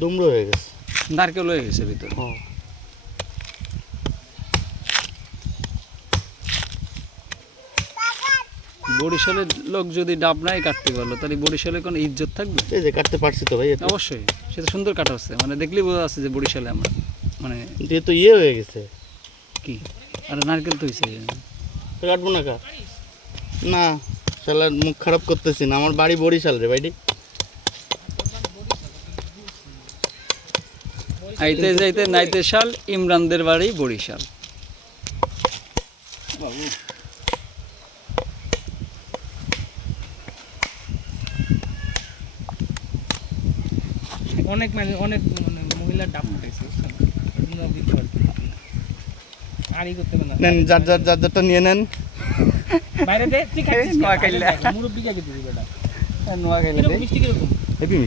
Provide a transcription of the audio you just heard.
দুমড়ো হয়ে গেছে, নারকেল হয়ে গেছে ভিতরে। বরিশালের লোক যদি ডাব নাই কাটতে পারলো তাহলে বরিশালে কোনো ইজ্জত থাকবে? এই যে কাটতে পারছি তো ভাই, অবশ্যই, সেটা সুন্দর কাটা হচ্ছে, মানে দেখলেই বোঝা যাচ্ছে যে বরিশালে আমরা মানে দিয়ে তো ইয়ে হয়ে গেছে। কি আর নারকেল তো হয়েছে। তো কাটবো না কা? না শালার মুখ খারাপ করতেছি না, আমার বাড়ি বরিশাল রে ভাইটি। আইতে যাইতে নাইতে শাল, ইমরানদের বাড়ি বরিশাল। বাবু অনেক মানে অনেক মানে মহিলার ডাব উঠেছে আরই করতে হবে না। নেন যার যারটা নিয়ে নেন। বাইরে দে তুই খাইছিস নোয়াখালী। মুরব্বি কে দিবি বেটা নোয়াখালী মিষ্টি কিরকম হেভি মিষ্টি।